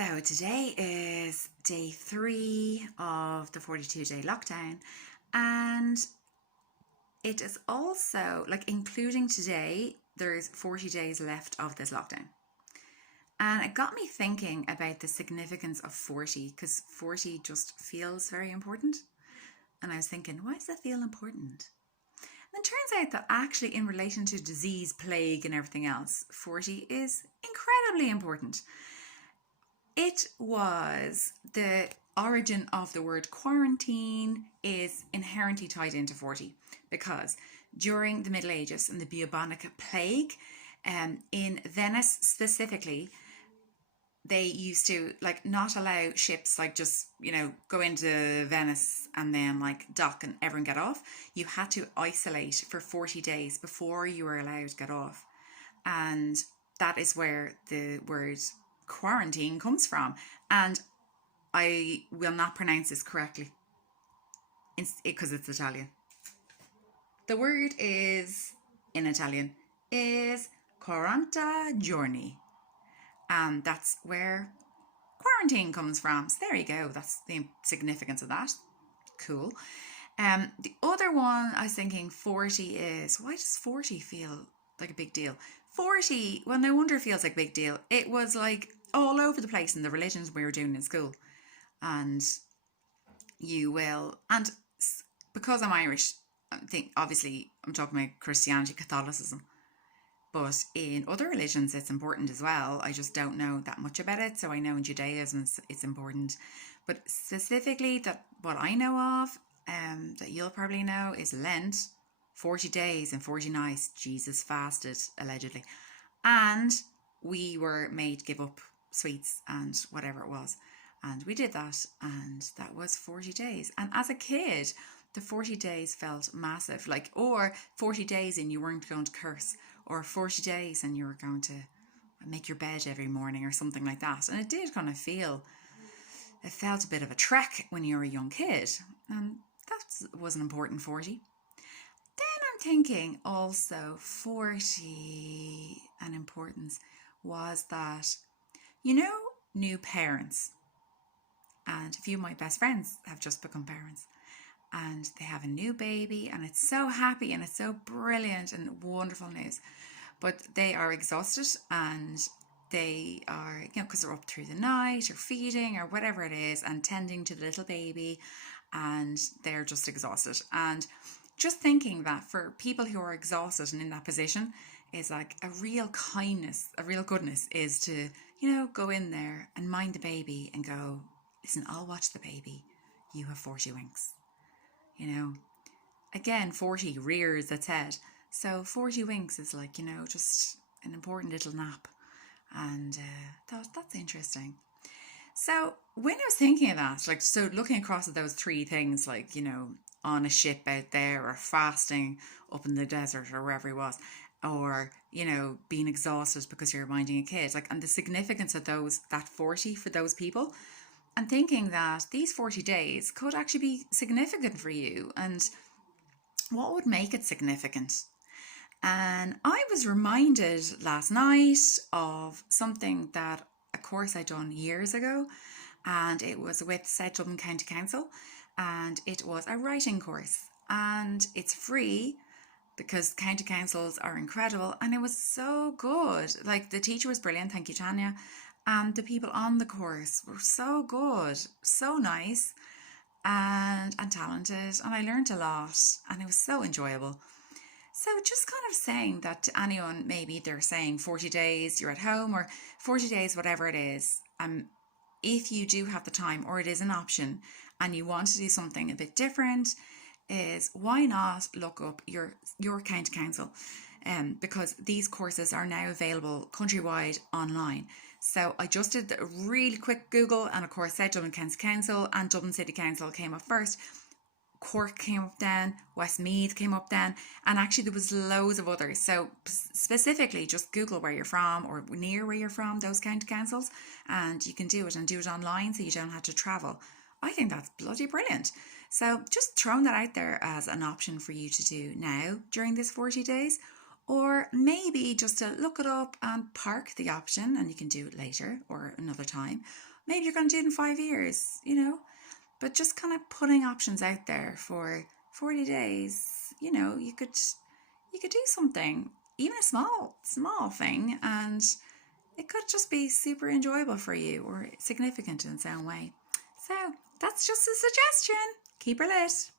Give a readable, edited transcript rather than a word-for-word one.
So today is day 3 of the 42-day lockdown, and it is also, like, including today, there's 40 days left of this lockdown. And it got me thinking about the significance of 40, because 40 just feels very important. And I was thinking, why does that feel important? And it turns out that actually, in relation to disease, plague, and everything else, 40 is incredibly important. It was the origin of the word quarantine is inherently tied into 40 because during the Middle Ages and the bubonic plague, in Venice specifically, they used to not allow ships just go into Venice and then dock and everyone get off. You had to isolate for 40 days before you were allowed to get off, and that is where the word quarantine comes from. And I will not pronounce this correctly because it's Italian. The word is, in Italian, is 40 giorni. And that's where quarantine comes from. So there you go. That's the significance of that. Cool. The other one I was thinking 40 is, why does 40 feel like a big deal? 40, well, no wonder it feels like a big deal. It was all over the place in the religions we were doing in school. And and because I'm Irish, I think obviously I'm talking about Christianity, Catholicism. But in other religions, it's important as well. I just don't know that much about it. So I know in Judaism, it's important. But specifically, that what I know of, that you'll probably know, is Lent, 40 days and 40 nights. Jesus fasted, allegedly. And we were made give up sweets and whatever it was. And we did that. And that was 40 days. And as a kid, the 40 days felt massive. Or 40 days and you weren't going to curse. Or 40 days and you were going to make your bed every morning or something like that. And it did kind of it felt a bit of a trek when you were a young kid. And that was an important 40. Then I'm thinking also 40 and importance was that, new parents. And a few of my best friends have just become parents. And they have a new baby and it's so happy and it's so brilliant and wonderful news. But they are exhausted and they are, because they're up through the night or feeding or whatever it is and tending to the little baby, and they're just exhausted. And just thinking that for people who are exhausted and in that position is a real kindness, a real goodness is to, go in there and mind the baby and go, listen, I'll watch the baby. You have 40 winks. Again, 40 rears its head. So 40 winks is just an important little nap. And that's interesting. So when I was thinking of that, so looking across at those three things, on a ship out there or fasting up in the desert or wherever he was, or, being exhausted because you're minding a kid, and the significance of that 40 for those people, and thinking that these 40 days could actually be significant for you and what would make it significant. And I was reminded last night of something that a course I'd done years ago, and it was with South Dublin County Council, and it was a writing course, and it's free because county councils are incredible, and it was so good. The teacher was brilliant, thank you, Tanya. And the people on the course were so good, so nice and talented. And I learned a lot and it was so enjoyable. So just kind of saying that to anyone, maybe they're saying 40 days you're at home or 40 days, whatever it is. If you do have the time or it is an option and you want to do something a bit different, is why not look up your county council? Because these courses are now available countrywide online. So I just did a really quick Google, and of course South Dublin County Council and Dublin City Council came up first. Cork came up then, Westmeath came up then, and actually there was loads of others. So specifically just Google where you're from or near where you're from, those county councils, and you can do it and do it online so you don't have to travel. I think that's bloody brilliant. So just throwing that out there as an option for you to do now during this 40 days. Or maybe just to look it up and park the option, and you can do it later or another time. Maybe you're going to do it in 5 years, but just kind of putting options out there for 40 days. You could do something, even a small thing, and it could just be super enjoyable for you or significant in some way. So that's just a suggestion. Keep her lit.